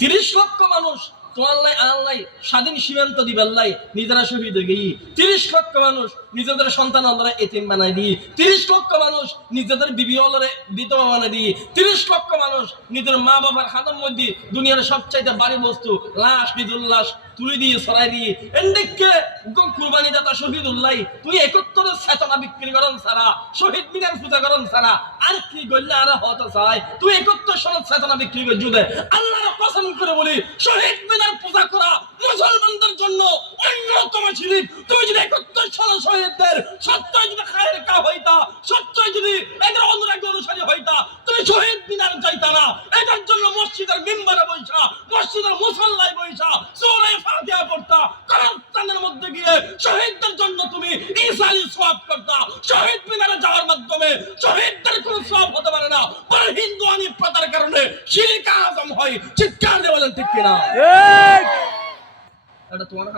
30 লক্ষ মানুষ তো আল্লাহ স্বাধীন সীমান্ত দিবাল্লাই নিজেরা শহীদ হয়ে গিয়ে 30 লক্ষ মানুষ নিজেদের সন্তান আল্লাহ এতিম বানাই দিয়ে 30 লক্ষ মানুষ নিজেদের বিবি আল্লাহরে বিধবা বানাই দিয়ে 30 লক্ষ মানুষ নিজের মা বাবার খাতার মধ্যে দুনিয়ার সবচাইতে ভারী বস্তু লাশ নিজের লাশ তুলে দিয়ে সরাই দিয়ে এন্ডেককে কুরবানি দাতা শহীদুল্লাহ তুই 71 চেতনা বিক্রি করন সারা শহীদ মিনার পূজা করন সারা আর কি গল্লে আর হতে চায় তুই 71 সনদ চেতনা বিক্রি করে জুদে আল্লাহর কসম করে বলি শহীদ মিনার পূজা করা মুসলমানদের জন্য অন্যতম শিরক। তুমি যদি 71 সনদ শহীদদের সত্যই যদি খায়ের কা হইতা সত্যই যদি এদের অনুরাগী অনুসারী হইতা তুমি শহীদ মিনার যাইতা না। এটার জন্য মসজিদের মিম্বরে বইসা মসজিদের মুসল্লায় বইসা সূরা ফাতিহা পড়তা কবরস্থানের মধ্যে গিয়ে শহীদদের জন্য তুমি ইসালি সওয়াব করতা। শহীদ মিনারে যাওয়ার মাধ্যমে শহীদদের কোনো সওয়াব হতে পারে না, বরং হিন্দুয়ানি প্রথার কারণে শিরক আযম হয়। চিৎকার দিয়ে বলেন ঠিক কিনা? ঠিক। এটা তোমার